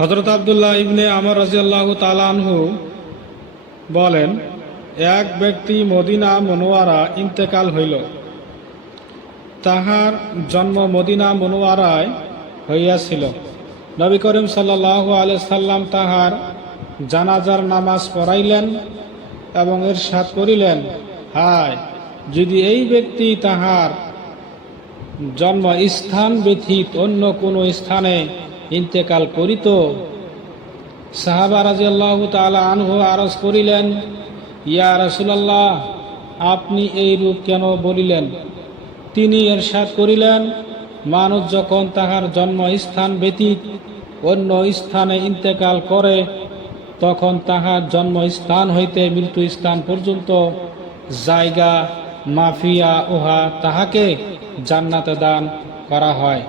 হযরত আব্দুল্লাহ ইবনে আমর রাদিয়াল্লাহু তাআলা আনহু বলেন, এক ব্যক্তি মদিনা মুনওয়ারা ইন্তেকাল হইল। তাহার জন্ম মদিনা মুনওয়ারায় হইয়াছিল। নবী করিম সাল্লাল্লাহু আলাইহি সাল্লাম তাহার জানাজার নামাজ পড়াইলেন এবং ইরশাদ করিলেন, হায়, যদি এই ব্যক্তি তাহার জন্মস্থান ব্যতীত অন্য কোনো স্থানে ইন্তেকাল করিত। সাহাবা রাদিয়াল্লাহু তাআলা আনহু আরজ করিলেন, ইয়া রাসূলুল্লাহ, আপনি এই রূপ কেন বলিলেন? তিনি ইরশাদ করিলেন, মানুষ যখন তাহার জন্মস্থান ব্যতীত অন্য স্থানে ইন্তেকাল করে, তখন তাহার জন্মস্থান হইতে মৃত্যু স্থান পর্যন্ত জায়গা মাফিয়া উহা তাহাকে জান্নাতে দান করা হয়।